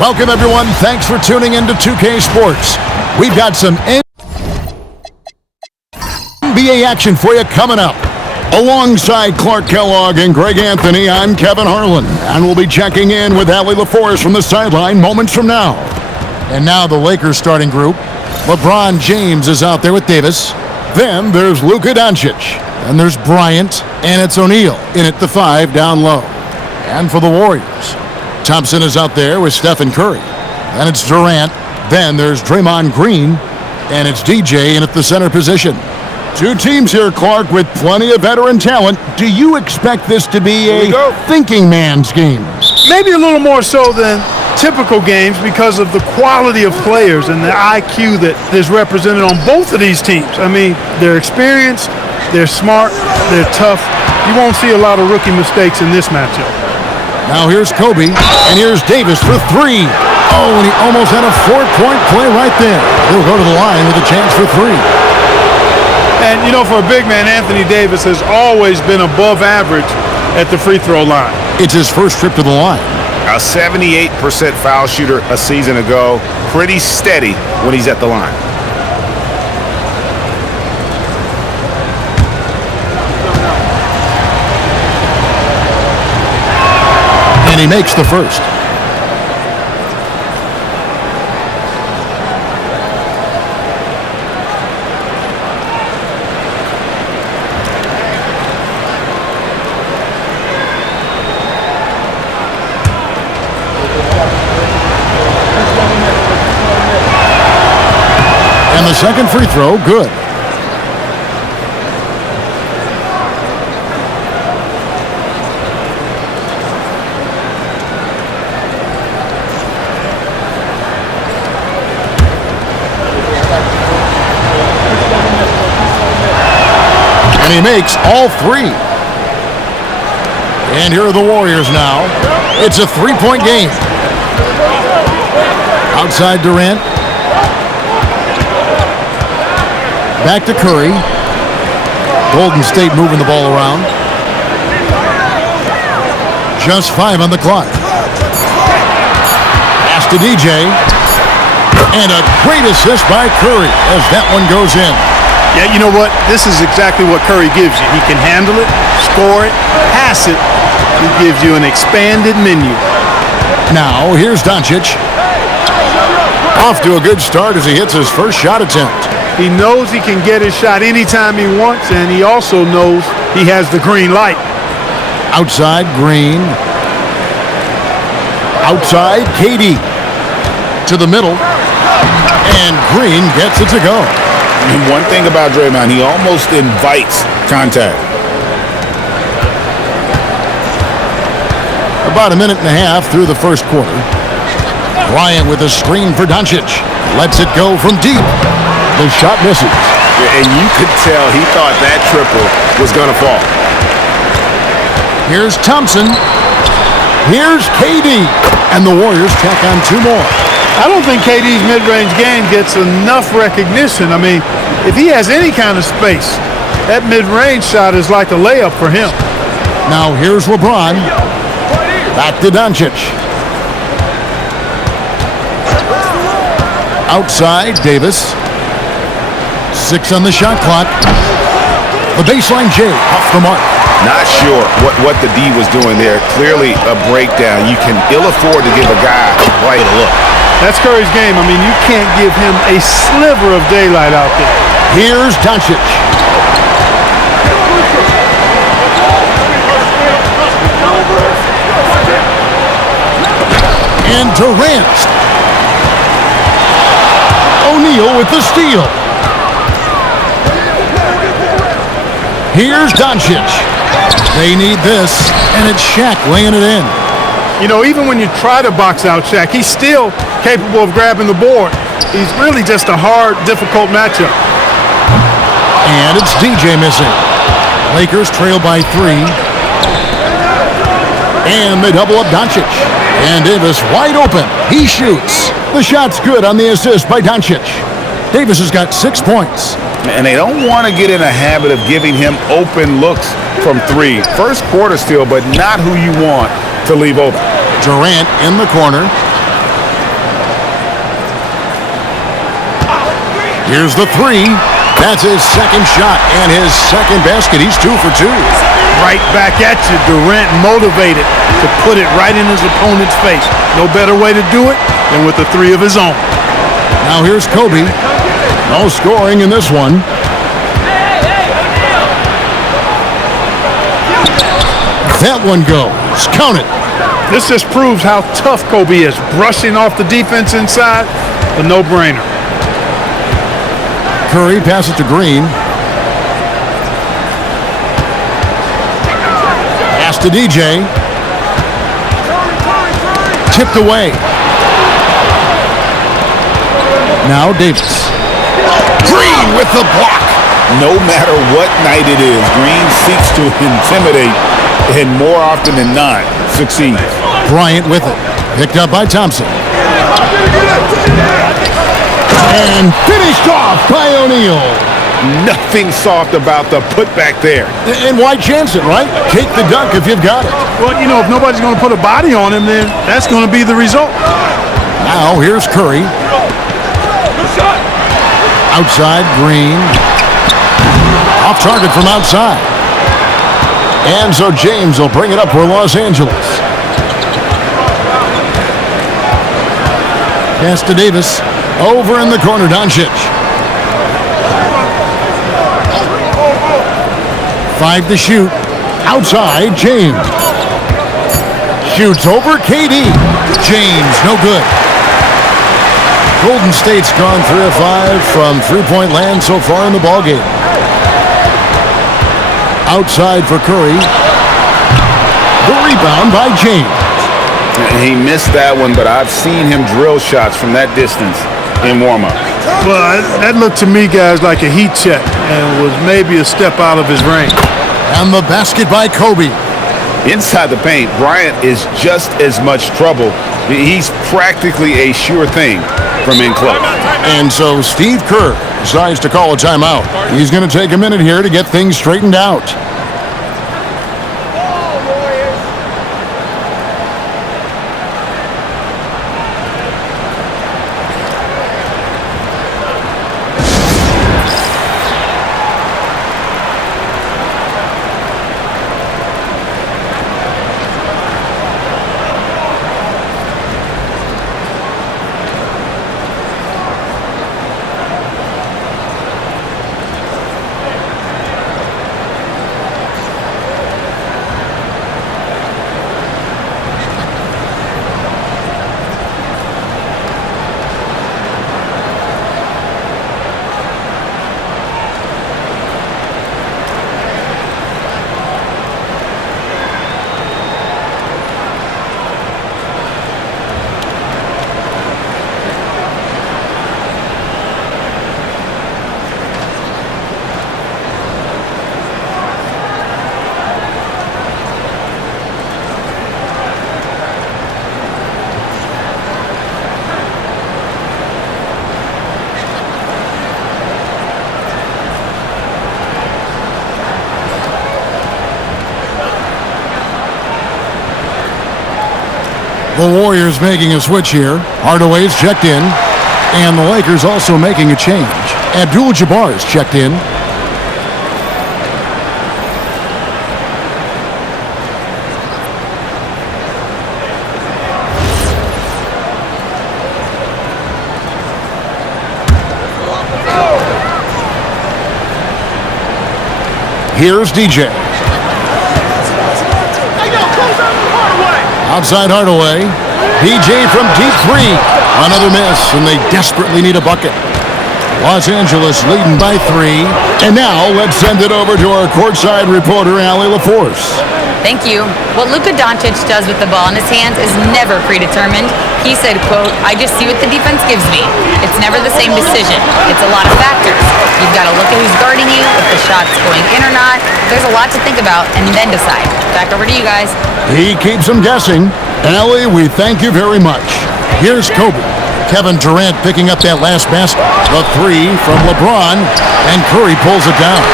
Welcome, everyone. Thanks for tuning in to 2K Sports. We've got some NBA action for you coming up. Alongside Clark Kellogg and Greg Anthony, I'm Kevin Harlan, and we'll be checking in with Allie LaForest from the sideline moments from now. And now the Lakers starting group. LeBron James is out there with Davis. Then there's Luka Doncic. And there's Bryant, and it's O'Neal in at the 5 down low. And for the Warriors, Thompson is out there with Stephen Curry. And it's Durant. Then there's Draymond Green, and it's DJ in at the center position. Two teams here, Clark, with plenty of veteran talent. Do you expect this to be a thinking man's game? Maybe a little more so than typical games because of the quality of players and the IQ that is represented on both of these teams. I mean, they're experienced, they're smart, they're tough. You won't see a lot of rookie mistakes in this matchup. Now here's Kobe, and here's Davis for 3. Oh, and he almost had a 4-point play right there. He'll go to the line with a chance for 3. And, you know, for a big man, Anthony Davis has always been above average at the free throw line. It's his first trip to the line. A 78% foul shooter a season ago. Pretty steady when he's at the line. And he makes the first. And the second free throw, good. And he makes all 3. And here are the Warriors now. It's a 3-point game. Outside Durant. Back to Curry. Golden State moving the ball around. Just 5 on the clock. Pass to DJ. And a great assist by Curry as that one goes in. Yeah, you know what? This is exactly what Curry gives you. He can handle it, score it, pass it. He gives you an expanded menu. Now, here's Doncic. Off to a good start as he hits his first shot attempt. He knows he can get his shot anytime he wants, and he also knows he has the green light. Outside, Green. Outside, KD. To the middle. And Green gets it to go. And one thing about Draymond, he almost invites contact. About a minute and a half through the first quarter. Bryant with a screen for Doncic. Lets it go from deep. The shot misses. And you could tell he thought that triple was going to fall. Here's Thompson. Here's KD. And the Warriors tack on 2 more. I don't think KD's mid-range game gets enough recognition. I mean, if he has any kind of space, that mid-range shot is like a layup for him. Now here's LeBron. Back to Doncic. Outside, Davis. 6 on the shot clock. The baseline J off the mark. Not sure what the D was doing there. Clearly a breakdown. You can ill afford to give a guy quite a look. That's Curry's game. I mean, you can't give him a sliver of daylight out there. Here's Doncic. And Durant. O'Neal with the steal. Here's Doncic. They need this, and it's Shaq laying it in. You know, even when you try to box out Shaq, he's still capable of grabbing the board. He's really just a hard, difficult matchup. And it's DJ missing. Lakers trail by 3. And they double up Doncic. And Davis wide open. He shoots. The shot's good on the assist by Doncic. Davis has got 6 points. And they don't want to get in a habit of giving him open looks from 3. First quarter still, but not who you want to leave open. Durant in the corner. Here's the three. That's his second shot and his second basket. He's 2 for 2. Right back at you. Durant motivated to put it right in his opponent's face. No better way to do it than with a three of his own. Now here's Kobe. No scoring in this one. That one goes. Count it. This just proves how tough Kobe is. Brushing off the defense inside, a no-brainer. Curry passes to Green. Pass to DJ. Tipped away. Now Davis. Green with the block. No matter what night it is, Green seeks to intimidate and more often than not succeeds. Bryant with it. Picked up by Thompson. And finished off by O'Neal. Nothing soft about the putback there. And why chance it, right? Take the dunk if you've got it. Well, you know, if nobody's going to put a body on him, then that's going to be the result. Now here's Curry. Outside, Green. Off target from outside. And so James will bring it up for Los Angeles. Pass to Davis. Over in the corner, Doncic. 5 to shoot. Outside, James. Shoots over KD. James, no good. Golden State's gone 3 of 5 from three-point land so far in the ballgame. Outside for Curry. The rebound by James. He missed that one, but I've seen him drill shots from that distance in warm-up. Well, that looked to me, guys, like a heat check and was maybe a step out of his range. And the basket by Kobe. Inside the paint, Bryant is just as much trouble. He's practically a sure thing from in close. And so Steve Kerr decides to call a timeout. He's going to take a minute here to get things straightened out. The Warriors making a switch here. Hardaway's checked in. And the Lakers also making a change. Abdul-Jabbar's checked in. Here's DJ. Outside Hardaway. DJ from deep three. Another miss, and they desperately need a bucket. Los Angeles leading by 3. And now let's send it over to our courtside reporter, Allie LaForce. Thank you. What Luka Doncic does with the ball in his hands is never predetermined. He said, quote, "I just see what the defense gives me. It's never the same decision. It's a lot of factors. You've got to look at who's guarding you, if the shot's going in or not. There's a lot to think about and then decide." Back over to you guys. He keeps them guessing. Allie, we thank you very much. Here's Kobe. Kevin Durant picking up that last basket. The 3 from LeBron, and Curry pulls it down.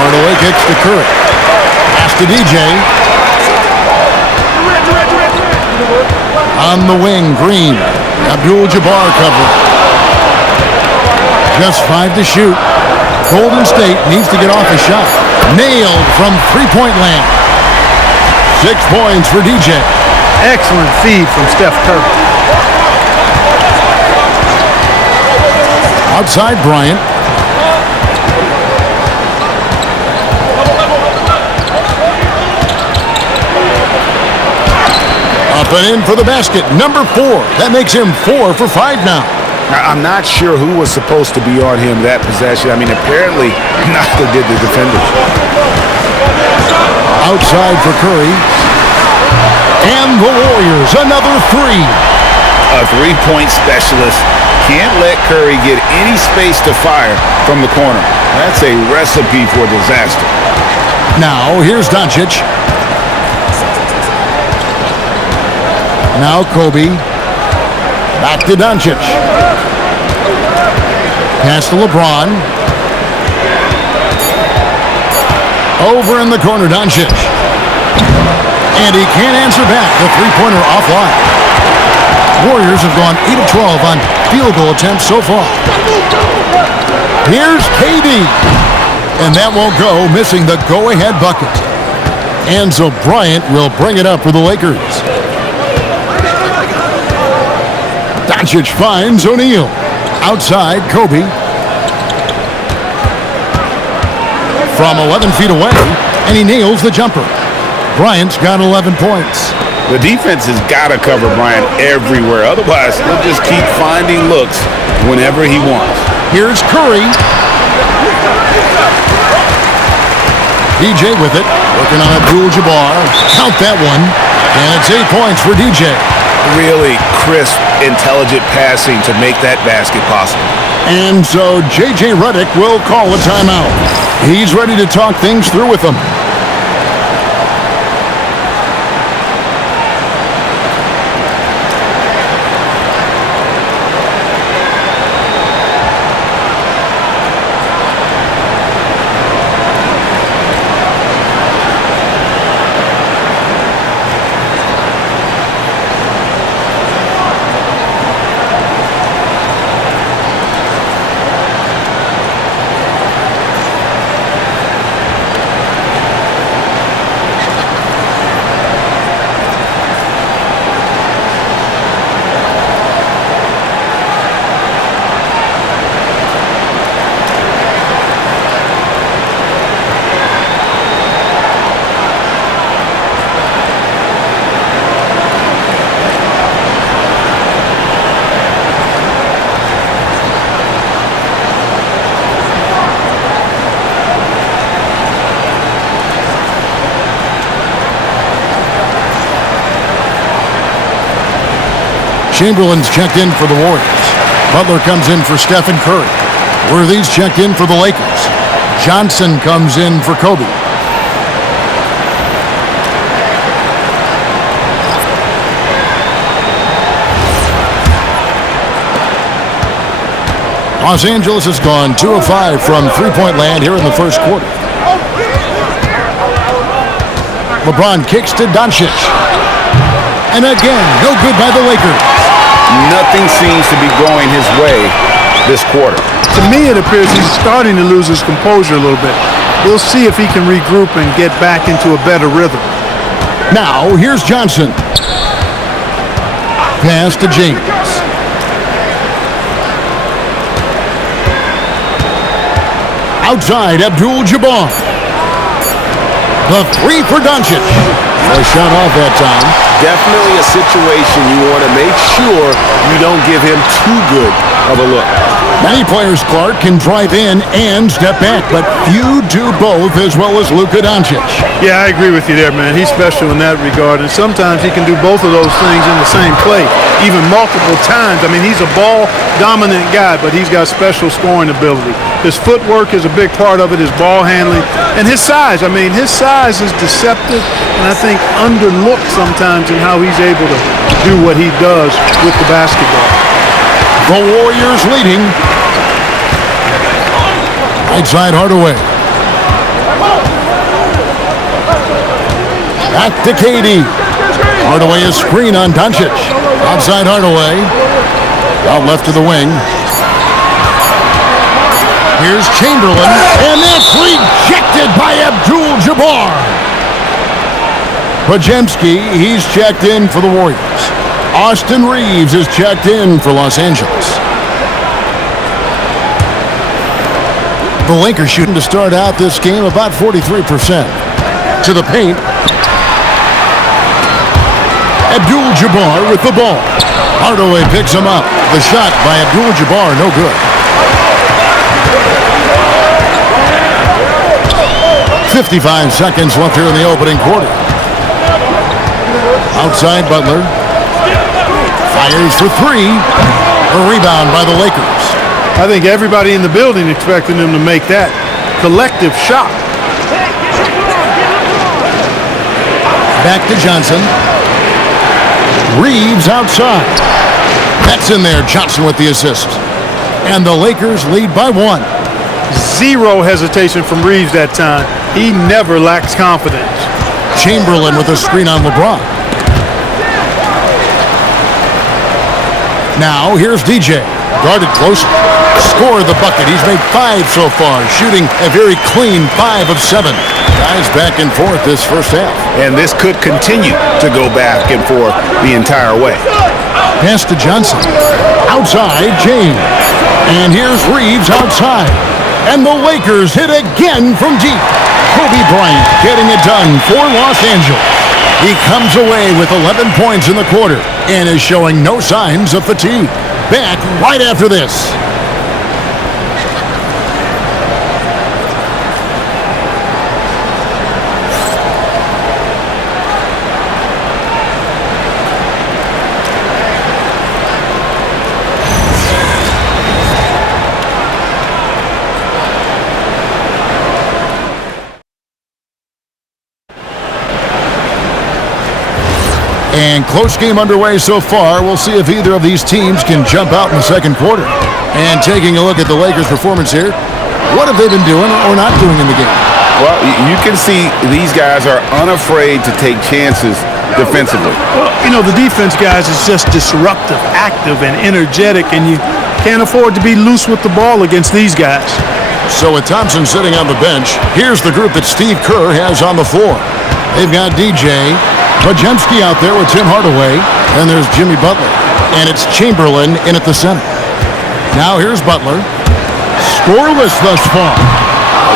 Hardaway kicks to Curry. Pass to DJ. On the wing, Green. Abdul-Jabbar covering. Just 5 to shoot. Golden State needs to get off a shot. Nailed from three-point land. 6 points for DJ. Excellent feed from Steph Curry. Outside Bryant. Up and in for the basket. Number 4. That makes him 4 for 5 now. I'm not sure who was supposed to be on him that possession. I mean, apparently neither did the defenders. Outside for Curry. And the Warriors, another 3. A three-point specialist can't let Curry get any space to fire from the corner. That's a recipe for disaster. Now, here's Doncic. Now Kobe. Back to Doncic. Pass to LeBron. Over in the corner, Doncic. And he can't answer back. The three-pointer offline. Warriors have gone 8 of 12 on field goal attempts so far. Here's KD. And that won't go, missing the go-ahead bucket. And so Bryant will bring it up for the Lakers. Doncic finds O'Neal. Outside, Kobe. From 11 feet away, and he nails the jumper. Bryant's got 11 points. The defense has got to cover Bryant everywhere. Otherwise, he'll just keep finding looks whenever he wants. Here's Curry. DJ with it. Working on Abdul-Jabbar. Count that one. And it's 8 points for DJ. Really crisp, intelligent passing to make that basket possible. And so J.J. Redick will call a timeout. He's ready to talk things through with them. Chamberlain's checked in for the Warriors. Butler comes in for Stephen Curry. Worthy's checked in for the Lakers. Johnson comes in for Kobe. Los Angeles has gone 2 of 5 from three-point land here in the first quarter. LeBron kicks to Doncic. And again, no good by the Lakers. Nothing seems to be going his way this quarter. To me, it appears he's starting to lose his composure a little bit. We'll see if he can regroup and get back into a better rhythm. Now, here's Johnson. Pass to James. Outside, Abdul-Jabbar. The 3 for Doncic. A shot off that time. Definitely a situation you want to make sure you don't give him too good of a look. Many players, Clark, can drive in and step back, but few do both as well as Luka Doncic. Yeah, I agree with you there, man. He's special in that regard, and sometimes he can do both of those things in the same play, even multiple times. I mean, he's a ball-dominant guy, but he's got special scoring ability. His footwork is a big part of it, his ball handling, and his size. I mean, his size is deceptive, and I think underlooked sometimes in how he's able to do what he does with the basketball. The Warriors leading. Right side Hardaway. Back to KD. Hardaway is screen on Doncic. Outside Hardaway. Out left to the wing. Here's Chamberlain, and that's rejected by Abdul-Jabbar. Pajemski, he's checked in for the Warriors. Austin Reeves is checked in for Los Angeles. The Lakers shooting to start out this game about 43%. To the paint. Abdul-Jabbar with the ball. Hardaway picks him up. The shot by Abdul-Jabbar, no good. 55 seconds left here in the opening quarter. Outside Butler. Fires for three. A rebound by the Lakers. I think everybody in the building expecting them to make that collective shot. Back to Johnson. Reeves outside. That's in there. Johnson with the assist. And the Lakers lead by one. Zero hesitation from Reeves that time. He never lacks confidence. Chamberlain with a screen on LeBron. Now here's DJ. Guarded close. Scored the bucket. He's made 5 so far. Shooting a very clean 5 of 7. Guys back and forth this first half. And this could continue to go back and forth the entire way. Pass to Johnson. Outside, James. And here's Reeves outside. And the Lakers hit again from deep. Kobe Bryant getting it done for Los Angeles. He comes away with 11 points in the quarter and is showing no signs of fatigue. Back right after this. And close game underway so far. We'll see if either of these teams can jump out in the second quarter. And taking a look at the Lakers' performance here, what have they been doing or not doing in the game? Well, you can see these guys are unafraid to take chances defensively. Well, you know, the defense, guys, is just disruptive, active, and energetic, and you can't afford to be loose with the ball against these guys. So with Thompson sitting on the bench, here's the group that Steve Kerr has on the floor. They've got DJ, Pajemski out there with Tim Hardaway, and there's Jimmy Butler. And it's Chamberlain in at the center. Now here's Butler. Scoreless thus far.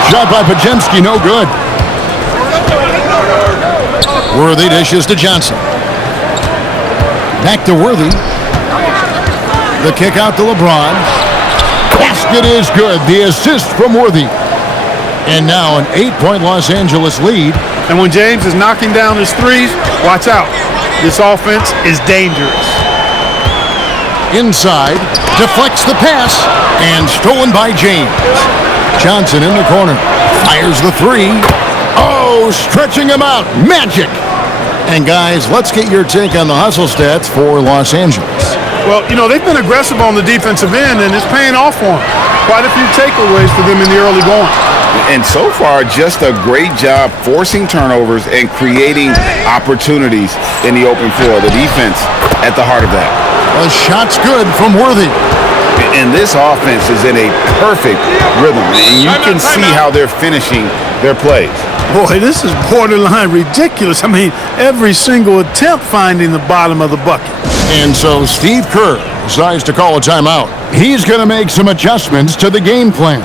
Shot by Pajemski, no good. Worthy dishes to Johnson. Back to Worthy. The kick out to LeBron. Basket is good. The assist from Worthy. And now an 8-point Los Angeles lead. And when James is knocking down his threes, watch out. This offense is dangerous. Inside, deflects the pass, and stolen by James. Johnson in the corner, fires the three. Oh, stretching him out, magic. And guys, let's get your take on the hustle stats for Los Angeles. Well, you know, they've been aggressive on the defensive end, and it's paying off for them. Quite a few takeaways for them in the early going. And so far, just a great job forcing turnovers and creating opportunities in the open floor. The defense at the heart of that. The shot's good from Worthy. And this offense is in a perfect rhythm. And you can see how they're finishing their plays. Boy, this is borderline ridiculous. I mean, every single attempt finding the bottom of the bucket. And so Steve Kerr decides to call a timeout. He's going to make some adjustments to the game plan.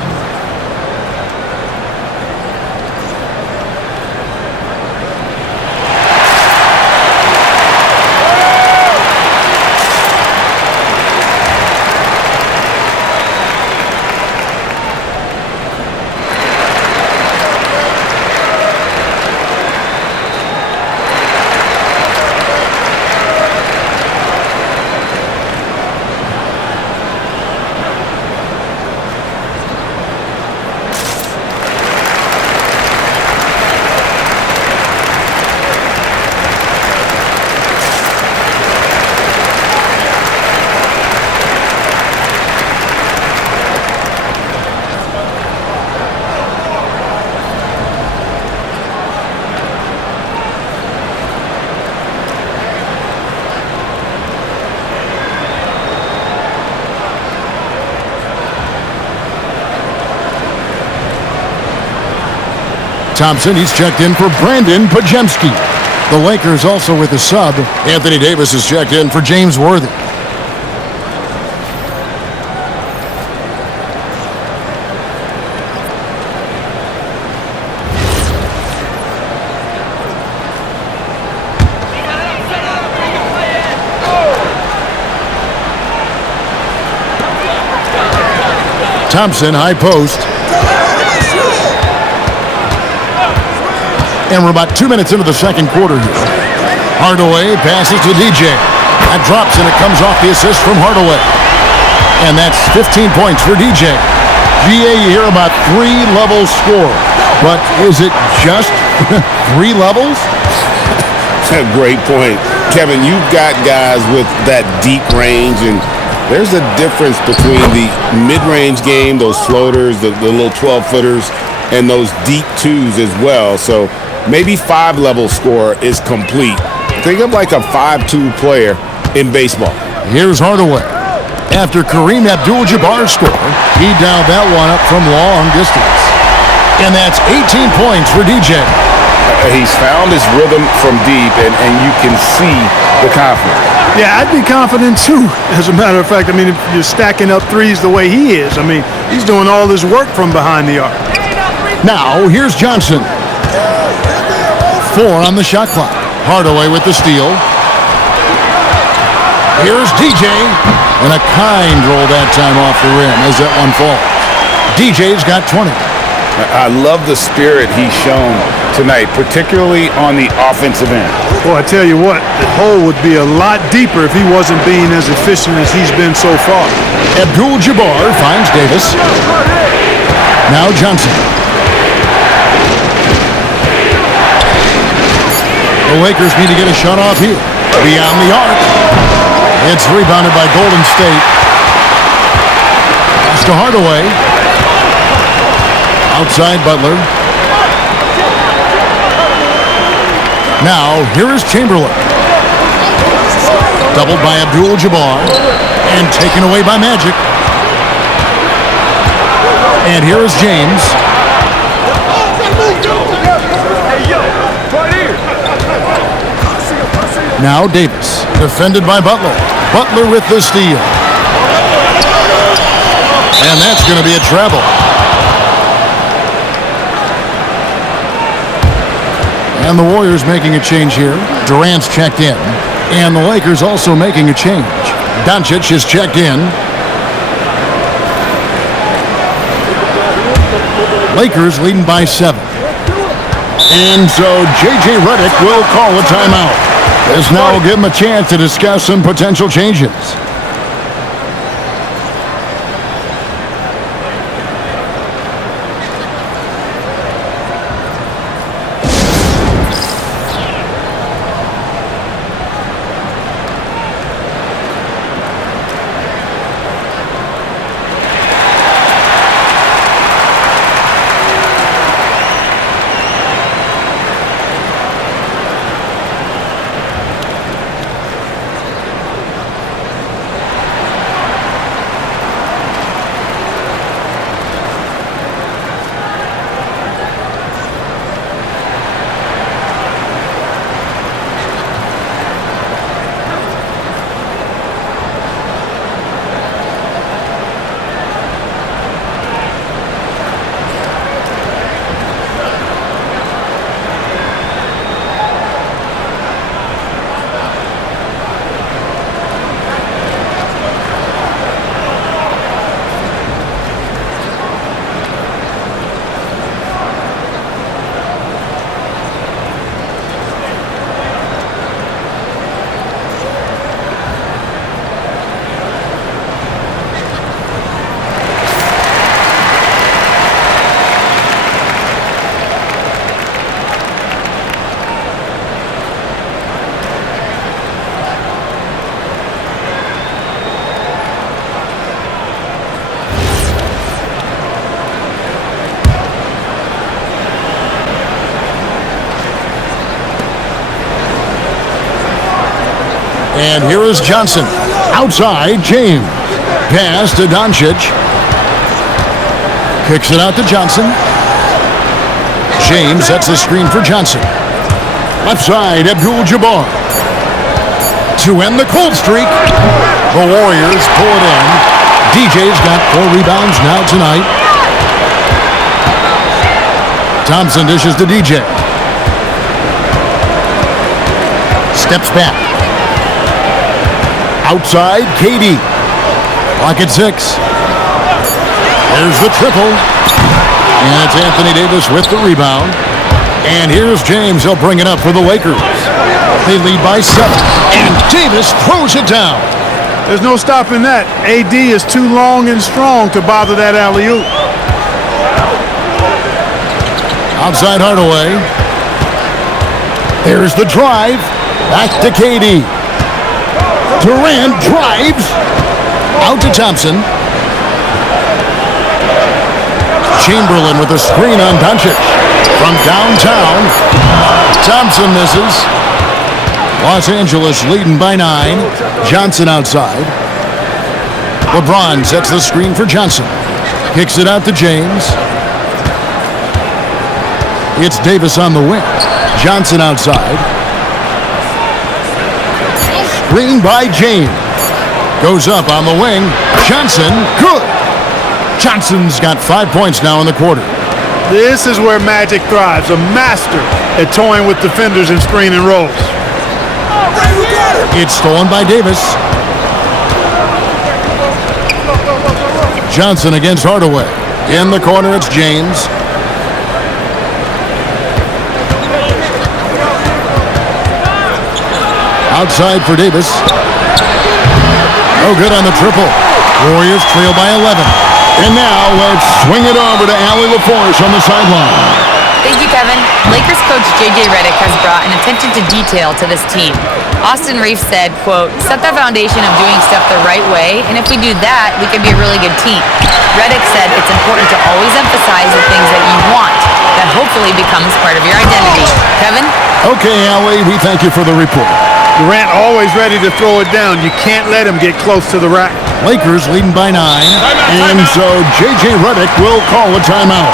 Thompson, he's checked in for Brandon Pajemski. The Lakers also with a sub. Anthony Davis is checked in for James Worthy. Thompson, high post. And we're about 2 minutes into the second quarter here. Hardaway passes to DJ. That drops and it comes off the assist from Hardaway. And that's 15 points for DJ. GA, you hear about 3-level score. But is it just 3 levels? That's a great point. Kevin, you've got guys with that deep range, and there's a difference between the mid-range game, those floaters, the little 12-footers, and those deep twos as well. So maybe 5-level score is complete. Think of like a 5-2 player in baseball. Here's Hardaway. After Kareem Abdul-Jabbar scored, he dialed that one up from long distance. And that's 18 points for DJ. He's found his rhythm from deep, and you can see the confidence. Yeah, I'd be confident too, as a matter of fact. I mean, if you're stacking up threes the way he is, I mean, he's doing all this work from behind the arc. Now, here's Johnson. 4 on the shot clock. Hardaway with the steal. Here's DJ. And a kind roll that time off the rim as that one falls. DJ's got 20. I love the spirit he's shown tonight, particularly on the offensive end. Well, I tell you what, the hole would be a lot deeper if he wasn't being as efficient as he's been so far. Abdul-Jabbar finds Davis. Now Johnson. The Lakers need to get a shot off here. Beyond the arc. It's rebounded by Golden State. Pass to Hardaway. Outside Butler. Now, here is Chamberlain. Doubled by Abdul-Jabbar. And taken away by Magic. And here is James. Now Davis. Defended by Butler. Butler with the steal. And that's going to be a travel. And the Warriors making a change here. Durant's checked in. And the Lakers also making a change. Doncic is checked in. Lakers leading by 7. And so J.J. Redick will call a timeout. This now will give him a chance to discuss some potential changes. And here is Johnson. Outside, James. Pass to Doncic. Kicks it out to Johnson. James sets the screen for Johnson. Left side, Abdul-Jabbar. To end the cold streak, the Warriors pull it in. DJ's got 4 rebounds now tonight. Thompson dishes to DJ. Steps back. Outside, KD. Clock at 6. There's the triple. And it's Anthony Davis with the rebound. And here's James. He'll bring it up for the Lakers. They lead by 7. And Davis throws it down. There's no stopping that. AD is too long and strong to bother that alley-oop. Outside Hardaway. There's the drive. Back to KD. Durant drives. Out to Thompson. Chamberlain with a screen on Doncic. From downtown. Thompson misses. Los Angeles leading by 9. Johnson outside. LeBron sets the screen for Johnson. Kicks it out to James. It's Davis on the wing. Johnson outside. Screen by James. Goes up on the wing. Johnson, good. Johnson's got 5 points now in the quarter. This is where Magic thrives. A master at toying with defenders and screen and rolls. It's stolen by Davis. Johnson against Hardaway. In the corner, it's James. Outside for Davis. No good on the triple. Warriors trail by 11. And now let's swing it over to Allie LaForce on the sideline. Thank you, Kevin. Lakers coach J.J. Redick has brought an attention to detail to this team. Austin Reeves said, quote, set the foundation of doing stuff the right way, and if we do that, we can be a really good team. Redick said it's important to always emphasize the things that you want. That hopefully becomes part of your identity. Kevin? Okay, Allie, we thank you for the report. Durant always ready to throw it down. You can't let him get close to the rack. Lakers leading by 9. And so J.J. Redick will call a timeout.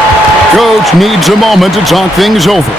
Coach needs a moment to talk things over.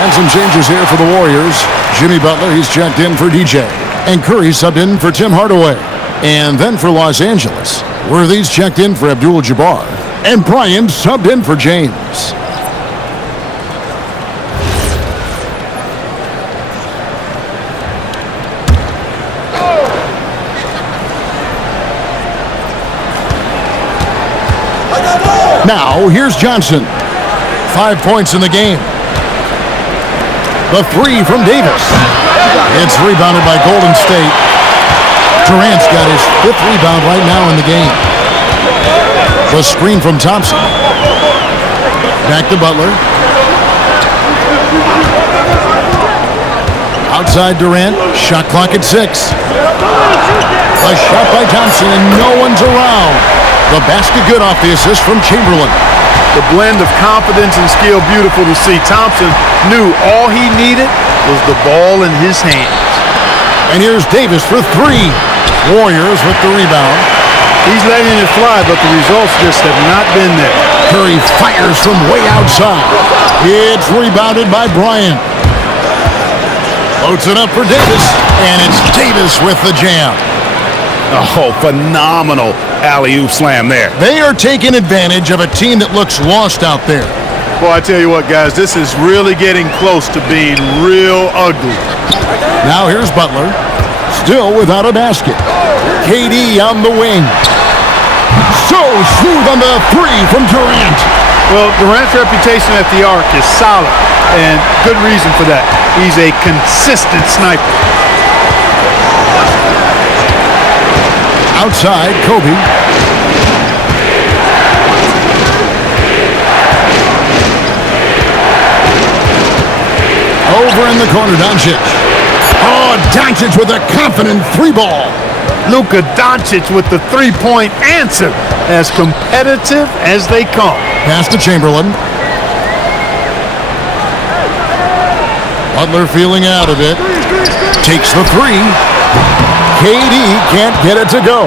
And some changes here for the Warriors. Jimmy Butler, he's checked in for DJ. And Curry subbed in for Tim Hardaway. And then for Los Angeles, Worthy's checked in for Abdul-Jabbar. And Bryant subbed in for James. Now, here's Johnson. 5 points in the game. The 3 from Davis. It's rebounded by Golden State. Durant's got his 5th rebound right now in the game. The screen from Thompson. Back to Butler. Outside Durant. Shot clock at 6. A shot by Thompson and no one's around. The basket good off the assist from Chamberlain. The blend of confidence and skill, beautiful to see. Thompson knew all he needed was the ball in his hands. And here's Davis for 3. Warriors with the rebound. He's letting it fly, but the results just have not been there. Curry fires from way outside. It's rebounded by Bryant. Floats it up for Davis, and it's Davis with the jam. Oh, phenomenal alley-oop slam there. They are taking advantage of a team that looks lost out there. Well, I tell you what, guys, this is really getting close to being real ugly. Now here's Butler, still without a basket. KD on the wing. So smooth on the three from Durant. Well, Durant's reputation at the arc is solid, and good reason for that. He's a consistent sniper. Outside, Kobe. Over in the corner, Doncic. Oh, Doncic with a confident three ball. Luka Doncic with the three-point answer, as competitive as they come. Pass to Chamberlain. Butler feeling out of it. Takes the three. KD can't get it to go.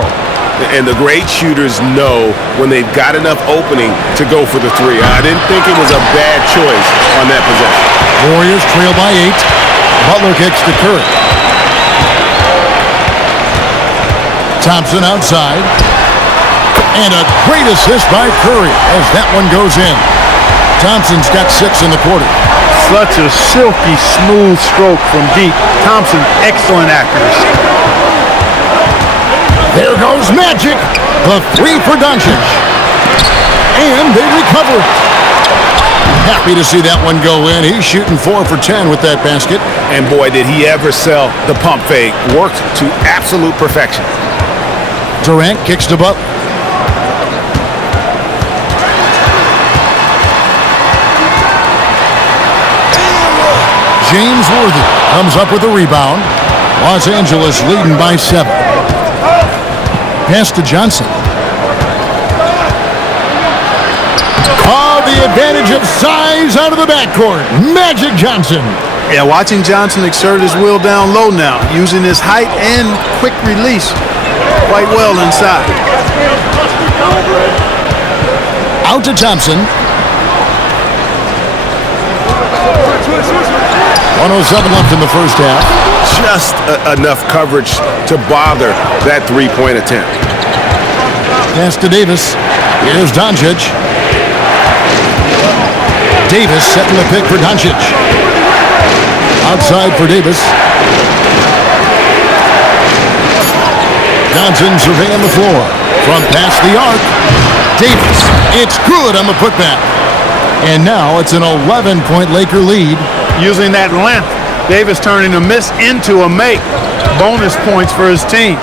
And the great shooters know when they've got enough opening to go for the three. I didn't think it was a bad choice on that possession. Warriors trail by 8. Butler kicks to Curry. Thompson outside. And a great assist by Curry as that one goes in. Thompson's got 6 in the quarter. Such a silky, smooth stroke from deep. Thompson, excellent accuracy. There goes Magic. The three for Doncic. And they recover. Happy to see that one go in. He's shooting 4 for 10 with that basket. And boy, did he ever sell the pump fake. Worked to absolute perfection. Durant kicks to Butler. James Worthy comes up with a rebound. Los Angeles leading by 7. Pass to Johnson. Oh, the advantage of size out of the backcourt. Magic Johnson. Yeah, watching Johnson exert his will down low now, using his height and quick release quite well inside. Out to Thompson. 107 left in the first half. Just enough coverage to bother that three-point attempt. Pass to Davis. Here's Doncic. Davis setting the pick for Doncic. Outside for Davis. Johnson surveying the floor. From past the arc. Davis. It's good on the putback. And now it's an 11-point Laker lead. Using that length, Davis turning a miss into a make. Bonus points for his team.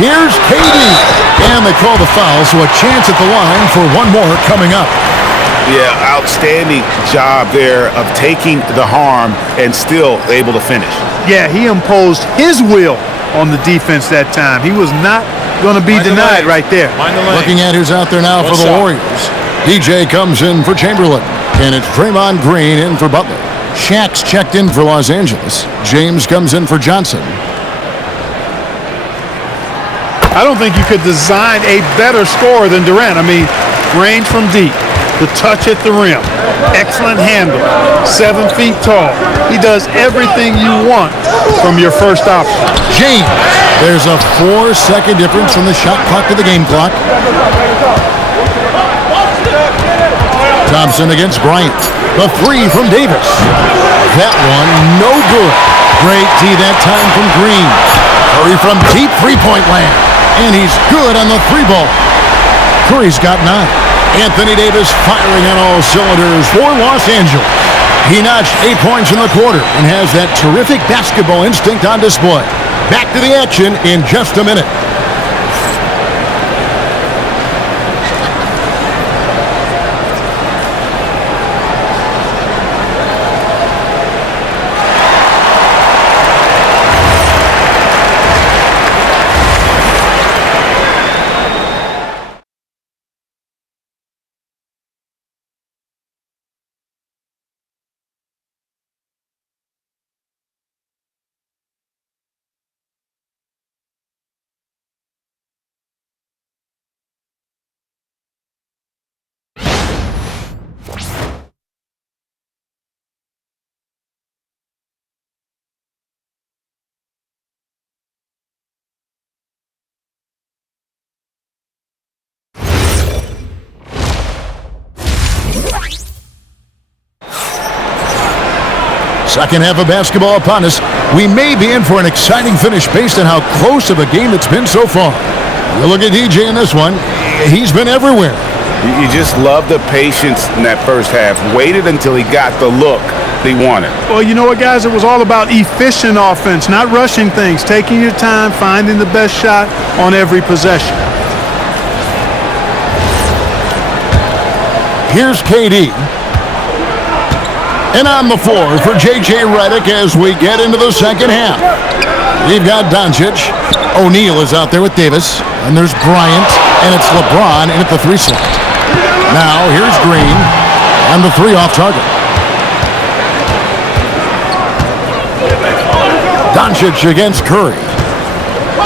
Here's KD. And they call the foul, so a chance at the line for one more coming up. Yeah, outstanding job there of taking the harm and still able to finish. Yeah, he imposed his will on the defense that time. He was not going to be denied right there. Looking at who's out there now for the Warriors. DJ comes in for Chamberlain. And it's Draymond Green in for Butler. Shaq's checked in for Los Angeles. James comes in for Johnson. I don't think you could design a better scorer than Durant. I mean, range from deep, the touch at the rim, excellent handle, 7 feet tall. He does everything you want from your first option. James. There's a 4-second difference from the shot clock to the game clock. Thompson against Bryant. The three from Davis. That one, no good. Great D that time from Green. Curry from deep three-point land. And he's good on the three ball. Curry's got 9. Anthony Davis firing on all cylinders for Los Angeles. He notched 8 points in the quarter and has that terrific basketball instinct on display. Back to the action in just a minute. Second half of basketball upon us. We may be in for an exciting finish based on how close of a game it's been so far. You look at DJ in this one. He's been everywhere. You just love the patience in that first half. Waited until he got the look he wanted. Well, you know what, guys? It was all about efficient offense, not rushing things, taking your time, finding the best shot on every possession. Here's KD. And on the floor for J.J. Redick as we get into the second half. We've got Doncic. O'Neal is out there with Davis. And there's Bryant. And it's LeBron in at the 3 slot. Now here's Green. And the 3 off target. Doncic against Curry.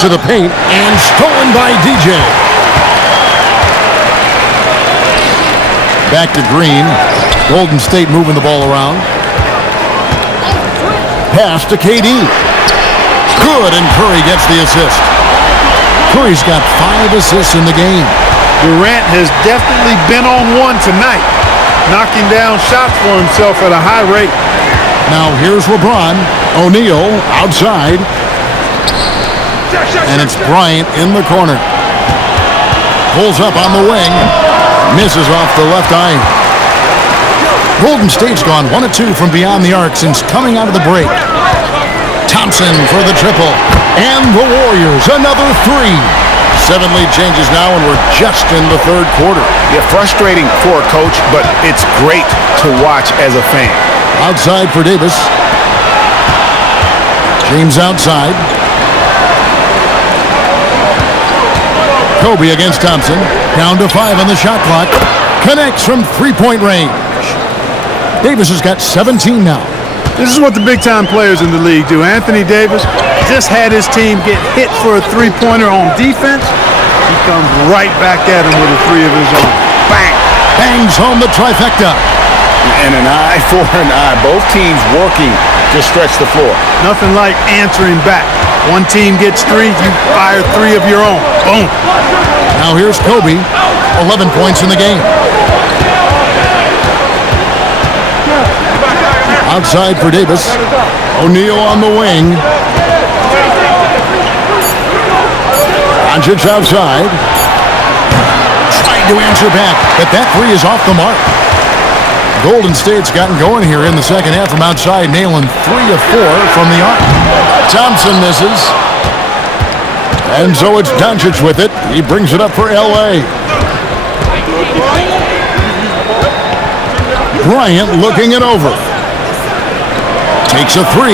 To the paint. And stolen by DJ. Back to Green. Golden State moving the ball around. Pass to KD. Good, and Curry gets the assist. Curry's got 5 assists in the game. Durant has definitely been on one tonight, knocking down shots for himself at a high rate. Now here's LeBron. O'Neal outside. And it's Bryant in the corner. Pulls up on the wing. Misses off the left eye. Golden State's gone 1 of 2 from beyond the arc since coming out of the break. Thompson for the triple. And the Warriors, another 3. 7 lead changes now, and we're just in the third quarter. Yeah, frustrating for a coach, but it's great to watch as a fan. Outside for Davis. James outside. Kobe against Thompson. Down to 5 on the shot clock. Connects from 3-point range. Davis has got 17 now. This is what the big-time players in the league do. Anthony Davis just had his team get hit for a three-pointer on defense. He comes right back at him with a 3 of his own. Bang! Bangs home the trifecta. And an eye for an eye. Both teams working to stretch the floor. Nothing like answering back. One team gets 3, you fire 3 of your own. Boom. Now here's Kobe. 11 points in the game. Outside for Davis. O'Neal on the wing. Doncic outside. Trying to answer back, but that 3 is off the mark. Golden State's gotten going here in the second half from outside, nailing 3 of 4 from the arc. Thompson misses. And so it's Doncic with it. He brings it up for L.A. Bryant looking it over. Takes a 3,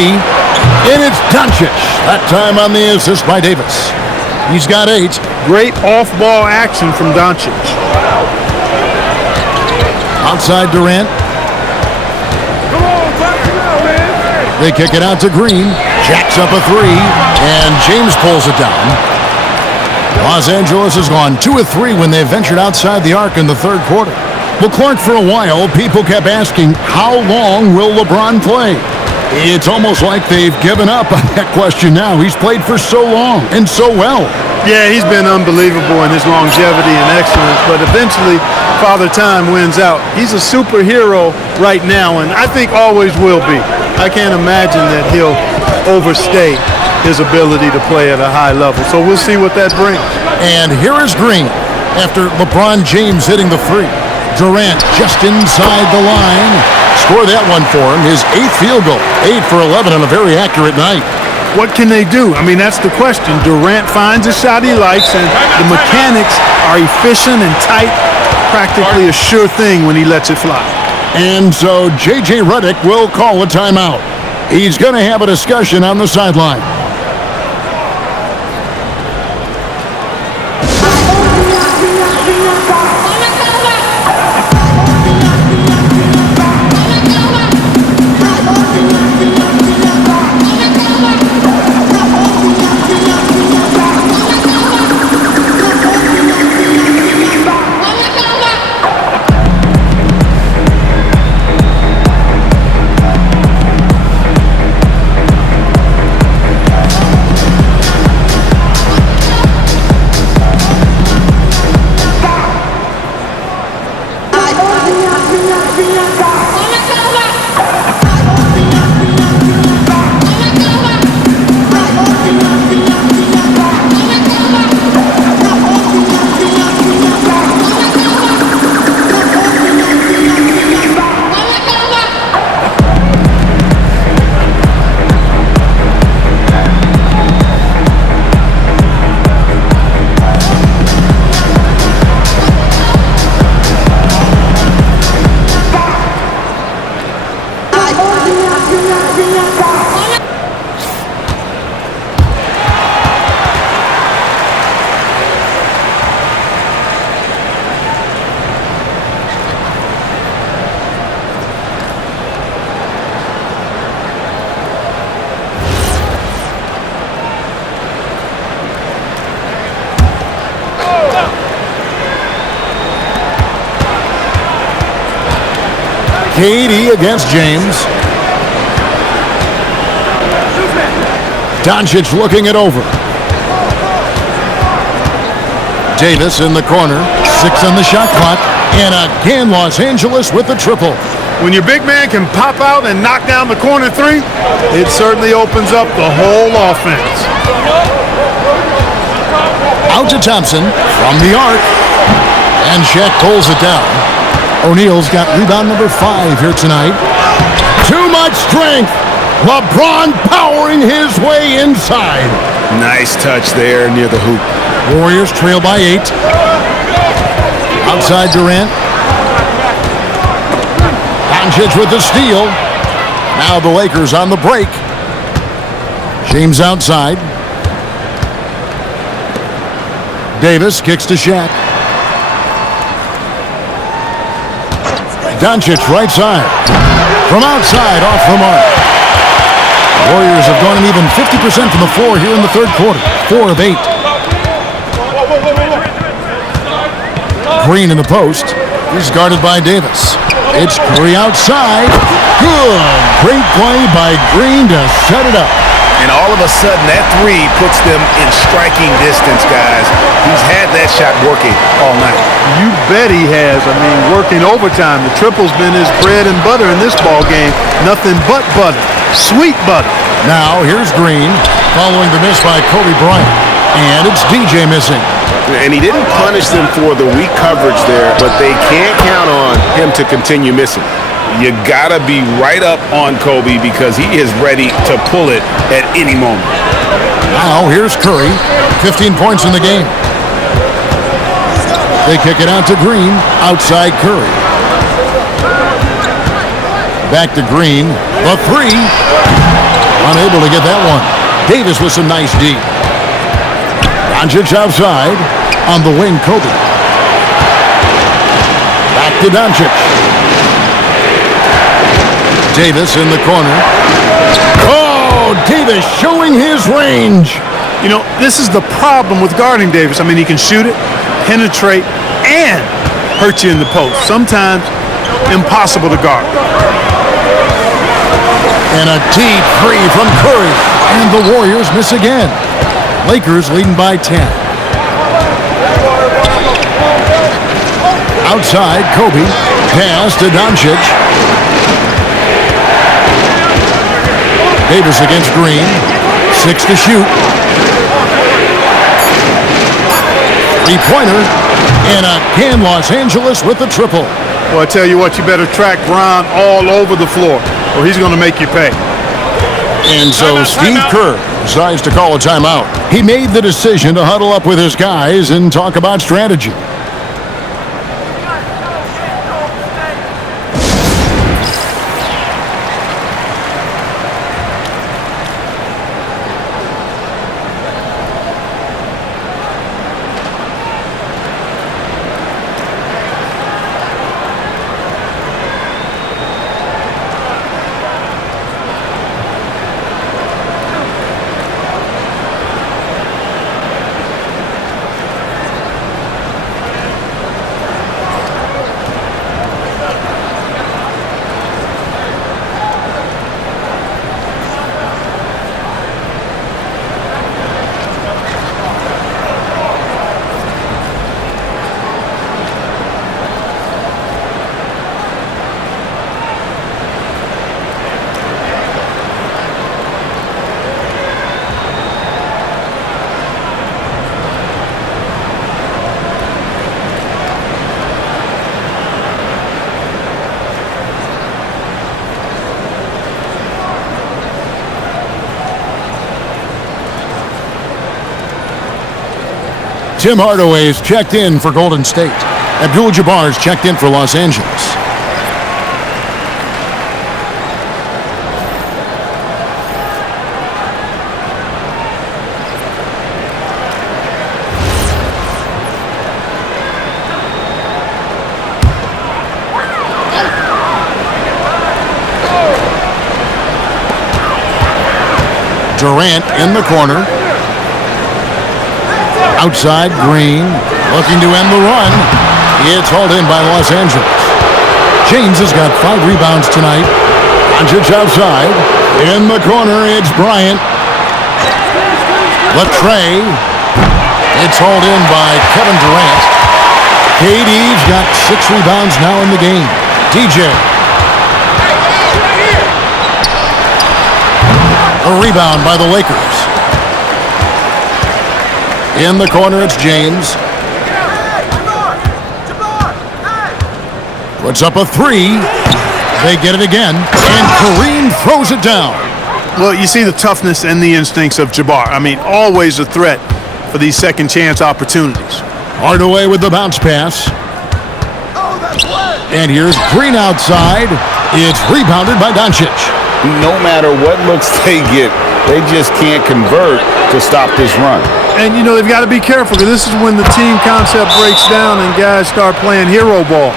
and it's Doncic. That time on the assist by Davis. He's got 8. Great off-ball action from Doncic. Outside Durant. They kick it out to Green. Jacks up a 3, and James pulls it down. Los Angeles has gone 2 of 3 when they ventured outside the arc in the third quarter. Well, Clark, for a while, people kept asking, how long will LeBron play? It's almost like they've given up on that question now. He's played for so long and so well. Yeah, he's been unbelievable in his longevity and excellence, but eventually Father Time wins out. He's a superhero right now, and I think always will be. I can't imagine that he'll overstay his ability to play at a high level. So we'll see what that brings. And here is Green after LeBron James hitting the 3. Durant just inside the line. Score that one for him. His 8th field goal. 8 for 11 on a very accurate night. What can they do? I mean, that's the question. Durant finds a shot he likes, and the mechanics are efficient and tight. Practically a sure thing when he lets it fly. And so J.J. Redick will call a timeout. He's going to have a discussion on the sideline. KD against James. Doncic looking it over. Davis in the corner. 6 on the shot clock. And again, Los Angeles with the triple. When your big man can pop out and knock down the corner three, it certainly opens up the whole offense. Out to Thompson from the arc. And Shaq pulls it down. O'Neal's got rebound number 5 here tonight. Too much strength. LeBron powering his way inside. Nice touch there near the hoop. Warriors trail by 8. Outside Durant. Doncic with the steal. Now the Lakers on the break. James outside. Davis kicks to Shaq. Doncic right side. From outside, off the mark. Warriors have gone an even 50% from the floor here in the third quarter. 4 of 8. Green in the post. He's guarded by Davis. It's Curry outside. Good. Great play by Green to set it up. And all of a sudden, that three puts them in striking distance, guys. He's had that shot working all night. You bet he has. I mean, working overtime. The triple's been his bread and butter in this ball game. Nothing but butter. Sweet butter. Now, here's Green, following the miss by Kobe Bryant. And it's DJ missing. And he didn't punish them for the weak coverage there, but they can't count on him to continue missing. You gotta be right up on Kobe because he is ready to pull it at any moment. Now, here's Curry. 15 points in the game. They kick it out to Green. Outside Curry. Back to Green. The 3. Unable to get that one. Davis with some nice D. Doncic outside. On the wing, Kobe. Back to Doncic. Davis in the corner. Oh, Davis showing his range. You know, this is the problem with guarding Davis. I mean, he can shoot it, penetrate, and hurt you in the post. Sometimes impossible to guard. And a deep 3 from Curry. And the Warriors miss again. Lakers leading by 10. Outside, Kobe. Pass to Doncic. Davis against Green. 6 to shoot. 3-pointer. And again, Los Angeles with the triple. Well, I tell you what, you better track Bron all over the floor, or he's going to make you pay. And so Steve Kerr decides to call a timeout. He made the decision to huddle up with his guys and talk about strategy. Tim Hardaway's checked in for Golden State. Abdul-Jabbar's checked in for Los Angeles. Durant in the corner. Outside, Green looking to end the run. It's hauled in by Los Angeles. James has got 5 rebounds tonight. Doncic outside. In the corner, it's Bryant. Latrey. It's hauled in by Kevin Durant. KD's got 6 rebounds now in the game. DJ. A rebound by the Lakers. In the corner, it's James. Puts up a 3. They get it again, and Kareem throws it down. Well, you see the toughness and the instincts of Jabbar. I mean, always a threat for these second chance opportunities. Hardaway with the bounce pass. And here's Green outside. It's rebounded by Doncic. No matter what looks they get, they just can't convert to stop this run. And, you know, they've got to be careful because this is when the team concept breaks down and guys start playing hero ball.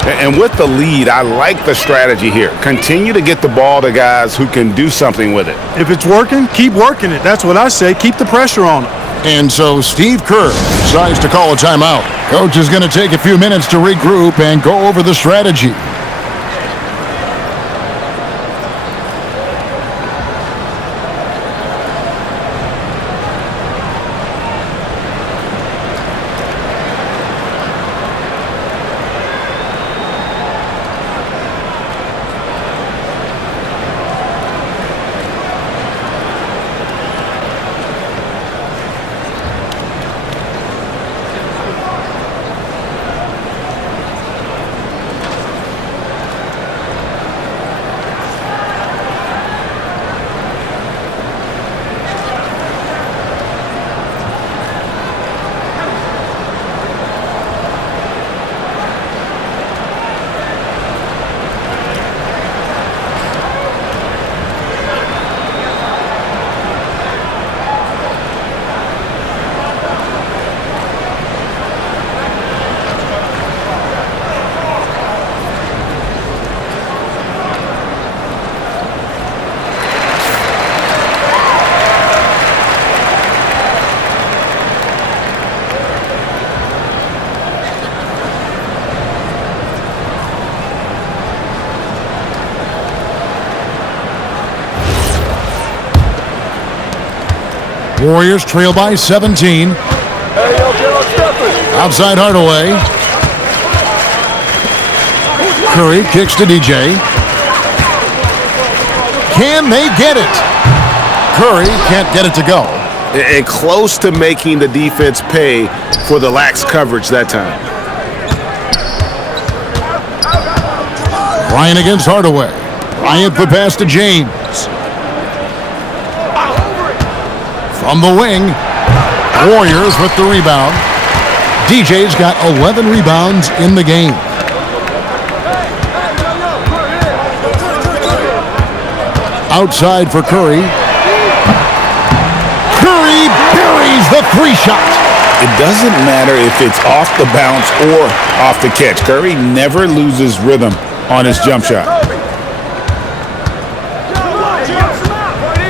And with the lead, I like the strategy here. Continue to get the ball to guys who can do something with it. If it's working, keep working it. That's what I say. Keep the pressure on them. And so Steve Kerr decides to call a timeout. Coach is going to take a few minutes to regroup and go over the strategy. Warriors trail by 17. Outside Hardaway. Curry kicks to DJ. Can they get it? Curry can't get it to go. And close to making the defense pay for the lax coverage that time. Bryant against Hardaway. Bryant the pass to James. From the wing, Warriors with the rebound. DJ's got 11 rebounds in the game. Outside for Curry. Curry buries the 3-shot. It doesn't matter if it's off the bounce or off the catch. Curry never loses rhythm on his jump shot.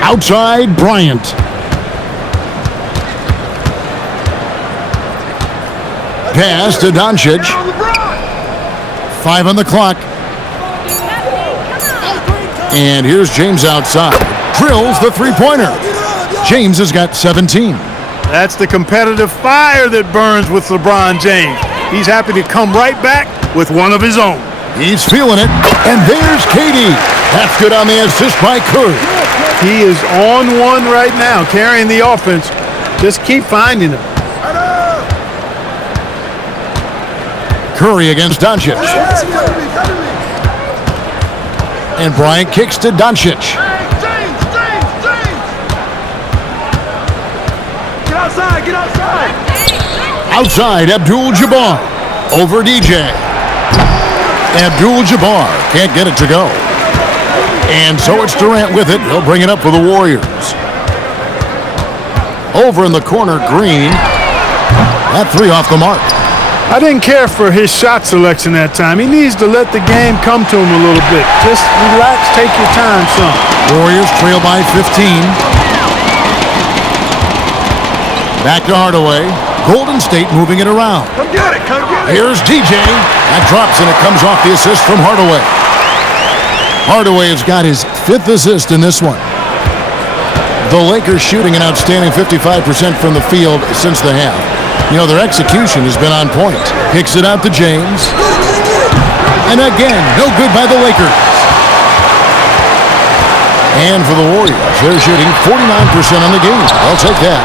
Outside Bryant. Pass to Doncic. 5 on the clock. And here's James outside. Drills the 3-pointer. James has got 17. That's the competitive fire that burns with LeBron James. He's happy to come right back with one of his own. He's feeling it. And there's KD. That's good on the assist by Curry. He is on one right now, carrying the offense. Just keep finding him. Curry against Doncic. And Bryant kicks to Doncic. Get outside. Outside, Abdul-Jabbar. Over DJ. Abdul-Jabbar can't get it to go. And so it's Durant with it. He'll bring it up for the Warriors. Over in the corner, Green. That 3 off the mark. I didn't care for his shot selection that time. He needs to let the game come to him a little bit. Just relax, take your time, son. Warriors trail by 15. Back to Hardaway. Golden State moving it around. Come get it, come get it. Here's DJ. That drops and it comes off the assist from Hardaway. Hardaway has got his 5th assist in this one. The Lakers shooting an outstanding 55% from the field since the half. You know, their execution has been on point. Kicks it out to James. And again, no good by the Lakers. And for the Warriors, they're shooting 49% on the game. I'll take that.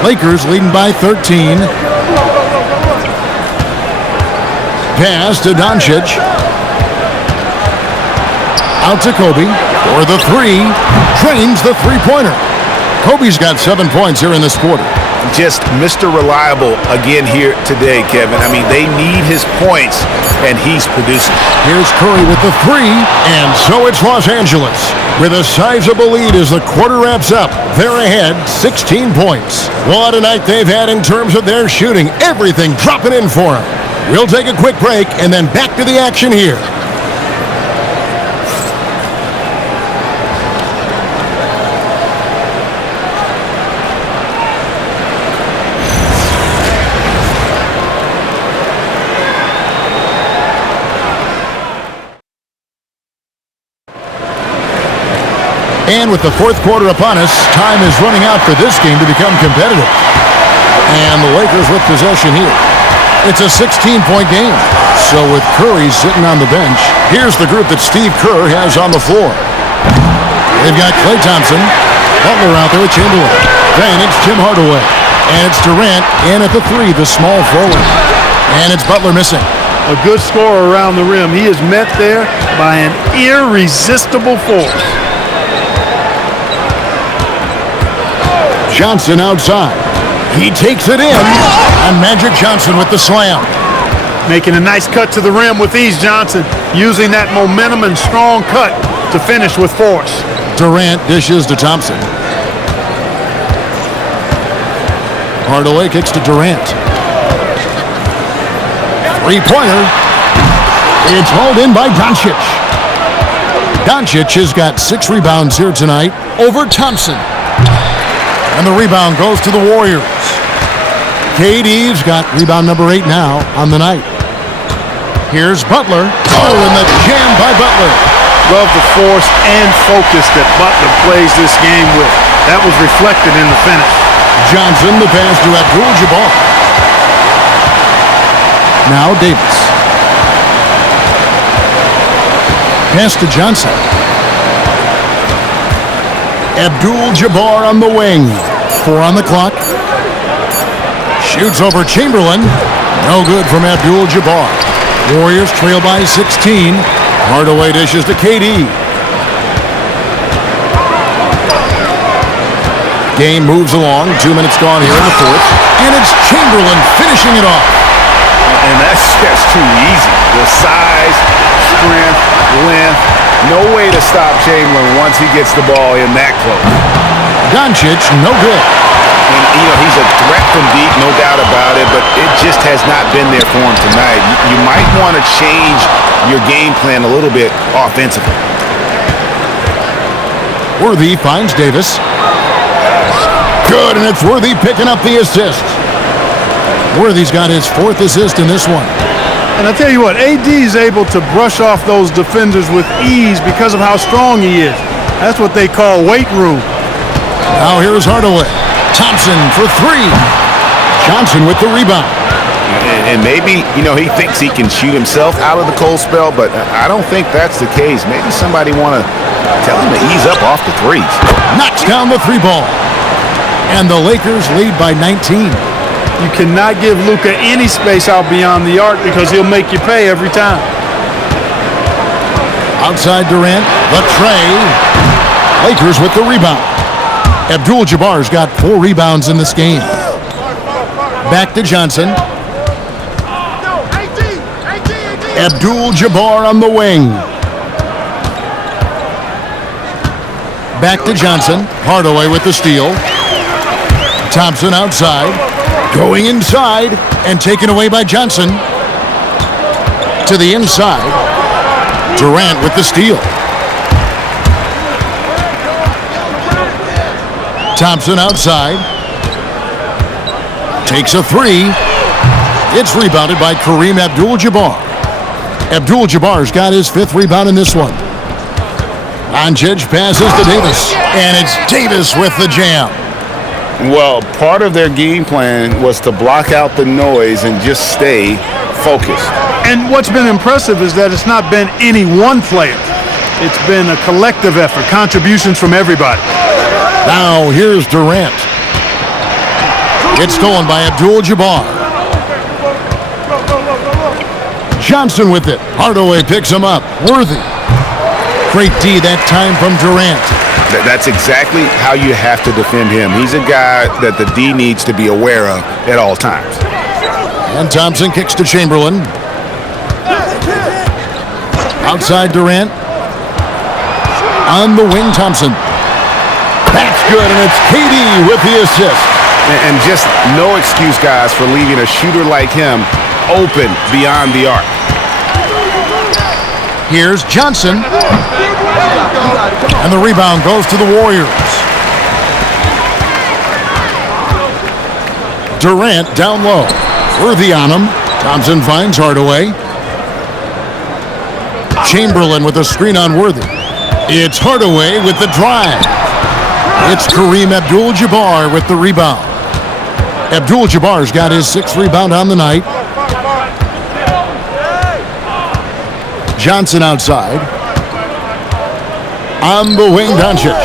Lakers leading by 13. Pass to Doncic. Out to Kobe for the 3. Drains the three-pointer. Kobe's got 7 points here in this quarter. Just Mr. Reliable again here today, Kevin. I mean, they need his points, and he's producing. Here's Curry with the 3, and so it's Los Angeles with a sizable lead as the quarter wraps up. They're ahead 16 points. What a night they've had in terms of their shooting. Everything dropping in for them. We'll take a quick break and then back to the action here. And with the fourth quarter upon us, time is running out for this game to become competitive. And the Lakers with possession here. It's a 16-point game. So with Curry sitting on the bench, here's the group that Steve Kerr has on the floor. They've got Klay Thompson, Butler out there with Chamberlain. Then it's Tim Hardaway. And it's Durant in at the 3, the small forward. And it's Butler missing. A good scorer around the rim. He is met there by an irresistible force. Johnson outside. He takes it in. And Magic Johnson with the slam. Making a nice cut to the rim with ease, Johnson. Using that momentum and strong cut to finish with force. Durant dishes to Thompson. Hardaway kicks to Durant. Three-pointer. It's hauled in by Doncic. Doncic has got 6 rebounds here tonight over Thompson. And the rebound goes to the Warriors. KD's got rebound number 8 now on the night. Here's Butler. Oh, and the jam by Butler. Love the force and focus that Butler plays this game with. That was reflected in the finish. Johnson, the pass to Abdul-Jabbar. Now Davis. Pass to Johnson. Abdul-Jabbar on the wing. 4 on the clock. Shoots over Chamberlain. No good from Abdul-Jabbar. Warriors trail by 16. Hardaway dishes to KD. Game moves along. 2 minutes gone here in the fourth. And it's Chamberlain finishing it off. And that's just too easy. The size, strength, length. No way to stop Chamberlain once he gets the ball in that close. Doncic, no good. And, you know, he's a threat from deep, no doubt about it, but it just has not been there for him tonight. You might want to change your game plan a little bit offensively. Worthy finds Davis. Good, and it's Worthy picking up the assist. Worthy's got his 4th assist in this one. And I tell you what, AD is able to brush off those defenders with ease because of how strong he is. That's what they call weight room. Now here's Hardaway. Thompson for 3. Johnson with the rebound. And maybe, you know, he thinks he can shoot himself out of the cold spell, but I don't think that's the case. Maybe somebody want to tell him to ease up off the threes. Knocks down the 3 ball. And the Lakers lead by 19. You cannot give Luka any space out beyond the arc because he'll make you pay every time. Outside Durant, the tray. Lakers with the rebound. Abdul-Jabbar's got 4 rebounds in this game. Back to Johnson. Abdul-Jabbar on the wing. Back to Johnson. Hardaway with the steal. Thompson outside. Going inside and taken away by Johnson. To the inside. Durant with the steal. Thompson outside. Takes a three. It's rebounded by Kareem Abdul-Jabbar. Abdul-Jabbar's got his 5th rebound in this one. Doncic passes to Davis, and it's Davis with the jam. Well, part of their game plan was to block out the noise and just stay focused. And what's been impressive is that it's not been any one player. It's been a collective effort, contributions from everybody. Now here's Durant. It's stolen by Abdul-Jabbar. Johnson with it. Hardaway picks him up. Worthy. Great D that time from Durant. That's exactly how you have to defend him. He's a guy that the D needs to be aware of at all times. And Thompson kicks to Chamberlain. Outside Durant. On the wing, Thompson. That's good, and it's KD with the assist. And just no excuse, guys, for leaving a shooter like him open beyond the arc. Here's Johnson. And the rebound goes to the Warriors. Durant down low. Worthy on him. Thompson finds Hardaway. Chamberlain with a screen on Worthy. It's Hardaway with the drive. It's Kareem Abdul-Jabbar with the rebound. Abdul-Jabbar's got his 6th rebound on the night. Johnson outside. On the wing, Doncic.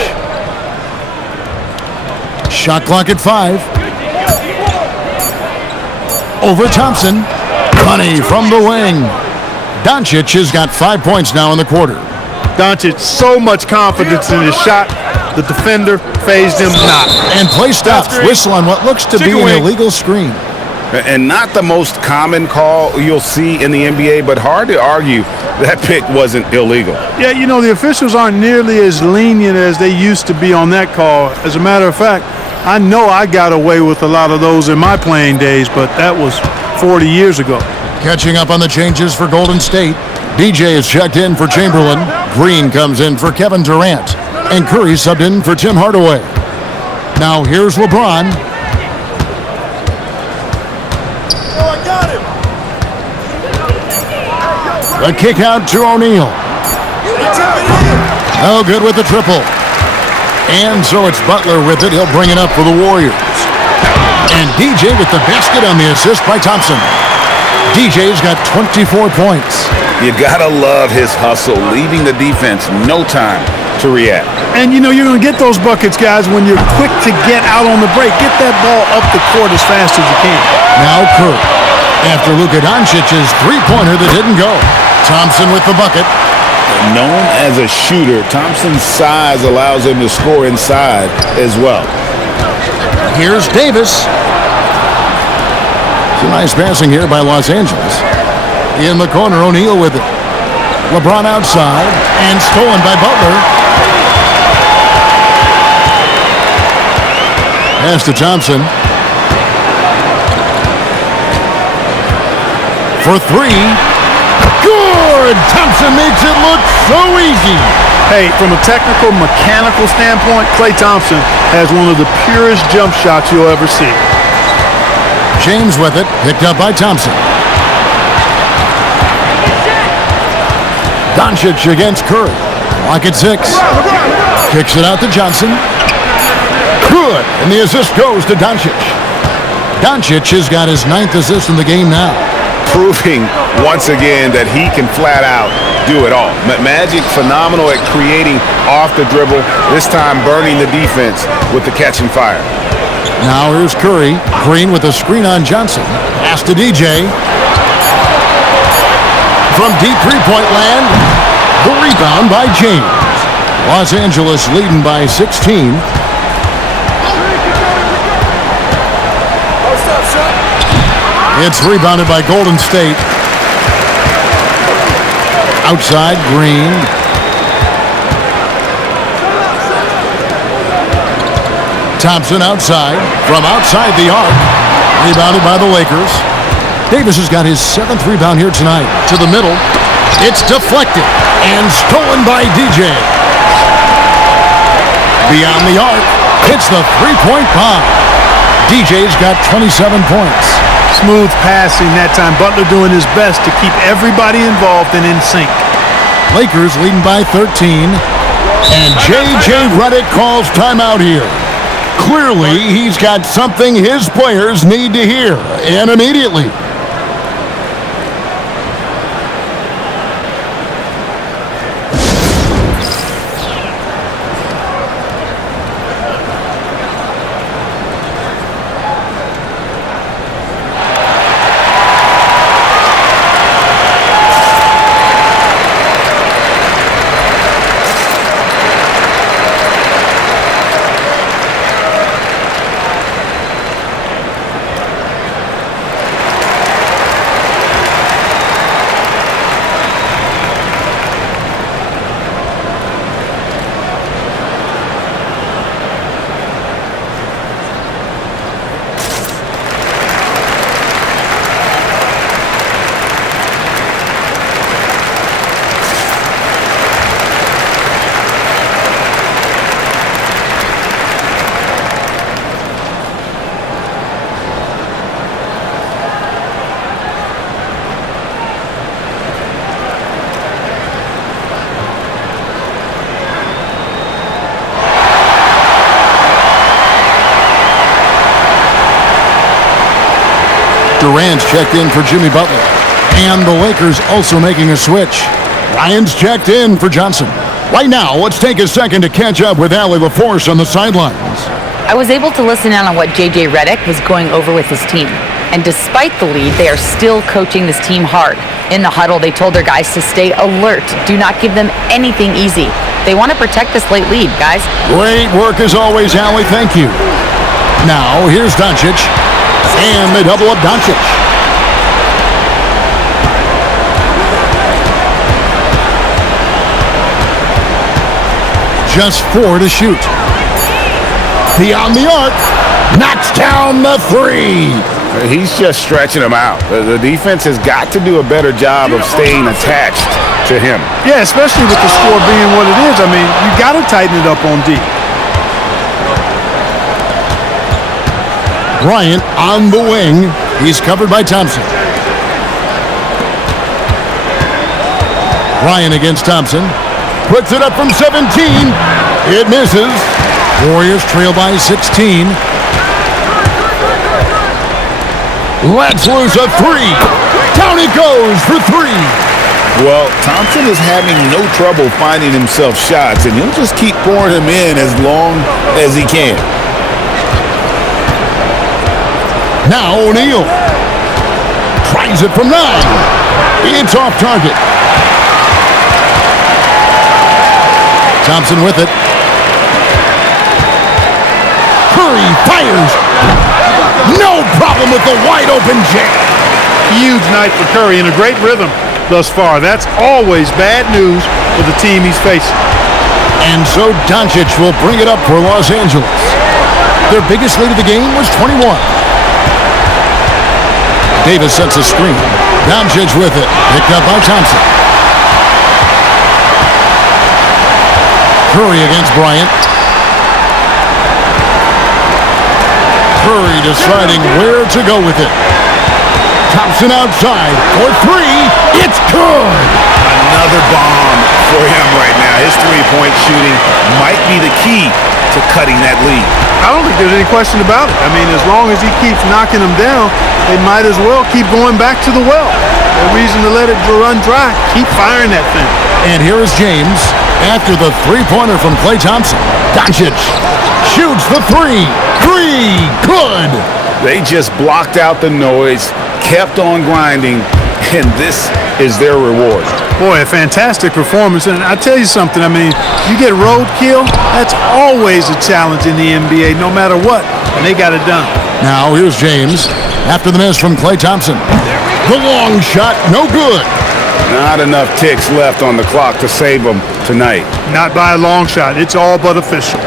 Shot clock at 5. Over Thompson. Money from the wing. Doncic has got 5 points now in the quarter. Doncic, so much confidence in his shot. The defender phased him not. And play stops. Whistle on what looks to be an illegal screen. And not the most common call you'll see in the NBA, but hard to argue that pick wasn't illegal. Yeah, you know, the officials aren't nearly as lenient as they used to be on that call. As a matter of fact, I know I got away with a lot of those in my playing days, but that was 40 years ago. Catching up on the changes for Golden State. DJ is checked in for Chamberlain. Green comes in for Kevin Durant. And Curry subbed in for Tim Hardaway. Now here's LeBron. The kick out to O'Neal. Oh, good with the triple. And so it's Butler with it. He'll bring it up for the Warriors. And DJ with the basket on the assist by Thompson. DJ's got 24 points. You gotta love his hustle, leaving the defense no time to react. And you know, you're going to get those buckets, guys, when you're quick to get out on the break. Get that ball up the court as fast as you can. Now Curry. After Luka Doncic's three-pointer that didn't go. Thompson with the bucket. Known as a shooter, Thompson's size allows him to score inside as well. Here's Davis. Some nice passing here by Los Angeles. In the corner, O'Neal with it. LeBron outside and stolen by Butler. Pass to Thompson. For 3. Good! Thompson makes it look so easy. Hey, from a technical, mechanical standpoint, Klay Thompson has one of the purest jump shots you'll ever see. James with it, picked up by Thompson. Doncic against Curry. Lock at 6. Kicks it out to Johnson. Good! And the assist goes to Doncic. Doncic has got his 9th assist in the game now. Proving once again that he can flat out do it all. Magic phenomenal at creating off the dribble, this time burning the defense with the catch and fire. Now here's Curry. Green with a screen on Johnson. Pass to DJ. From deep three-point land, the rebound by James. Los Angeles leading by 16. It's rebounded by Golden State. Outside, Green. Thompson outside. From outside the arc. Rebounded by the Lakers. Davis has got his 7th rebound here tonight. To the middle. It's deflected and stolen by DJ. Beyond the arc. Hits the three-point bomb. DJ's got 27 points. Smooth passing that time. Butler doing his best to keep everybody involved and in sync. Lakers leading by 13. And J.J. Redick calls timeout here. Clearly, he's got something his players need to hear, and immediately. Durant's checked in for Jimmy Butler. And the Lakers also making a switch. Ryan's checked in for Johnson. Right now, let's take a second to catch up with Allie LaForce on the sidelines. I was able to listen in on what J.J. Redick was going over with his team. And despite the lead, they are still coaching this team hard. In the huddle, they told their guys to stay alert. Do not give them anything easy. They want to protect this late lead, guys. Great work as always, Allie. Thank you. Now, here's Doncic. And they double up Doncic. Just 4 to shoot. Beyond the arc. Knocks down the 3. He's just stretching them out. The defense has got to do a better job of staying attached to him. Yeah, especially with the score being what it is. I mean, you got to tighten it up on D. Bryant on the wing. He's covered by Thompson. Bryant against Thompson. Puts it up from 17. It misses. Warriors trail by 16. Lets loose a 3. Down he goes for 3. Well, Thompson is having no trouble finding himself shots, and he'll just keep pouring them in as long as he can. Now O'Neal tries it from 9. It's off target. Thompson with it. Curry fires. No problem with the wide open jam. Huge night for Curry in a great rhythm thus far. That's always bad news for the team he's facing. And so Doncic will bring it up for Los Angeles. Their biggest lead of the game was 21. Davis sets a screen. Doncic with it. Picked up by Thompson. Curry against Bryant. Curry deciding where to go with it. Thompson outside for 3. It's good. Another bomb for him right now. His three-point shooting might be the key to cutting that lead. I don't think there's any question about it. I mean, as long as he keeps knocking them down, they might as well keep going back to the well. No reason to let it run dry. Keep firing that thing. And here is James after the three-pointer from Klay Thompson. Doncic shoots the 3. 3. Good. They just blocked out the noise, kept on grinding, and this is their reward. Boy, a fantastic performance. And I tell you something, I mean, you get roadkill, that's always a challenge in the NBA, no matter what. And they got it done. Now here's James after the miss from Klay Thompson. The long shot, no good. Not enough ticks left on the clock to save them tonight. Not by a long shot. It's all but official.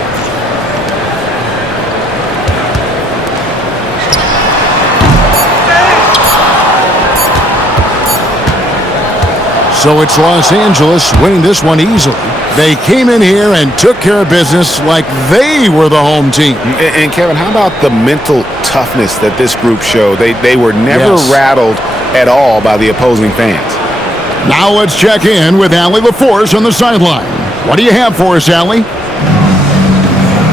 So it's Los Angeles winning this one easily, They came in here and took care of business like they were the home team. And Kevin, how about the mental toughness that this group showed? They were never rattled at all by the opposing fans. Now let's check in with Allie LaForce on the sideline. What do you have for us, Allie?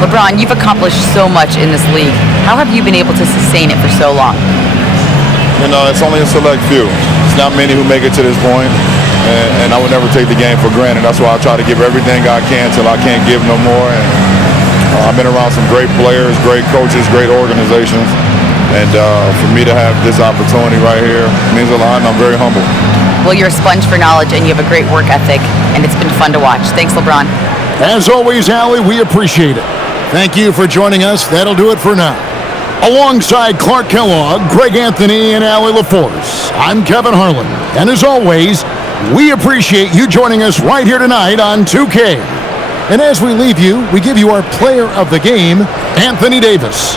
LeBron, you've accomplished so much in this league. How have you been able to sustain it for so long? You know, it's only a select few. It's not many who make it to this point, and I would never take the game for granted. That's why I try to give everything I can till I can't give no more. And I've been around some great players, great coaches, great organizations, and for me to have this opportunity right here means a lot, and I'm very humble. Well, you're a sponge for knowledge, and you have a great work ethic, and it's been fun to watch. Thanks, LeBron. As always, Allie, we appreciate it. Thank you for joining us. That'll do it for now. Alongside Clark Kellogg, Greg Anthony, and Allie LaForce, I'm Kevin Harlan. And as always, we appreciate you joining us right here tonight on 2K. And as we leave you, we give you our player of the game, Anthony Davis.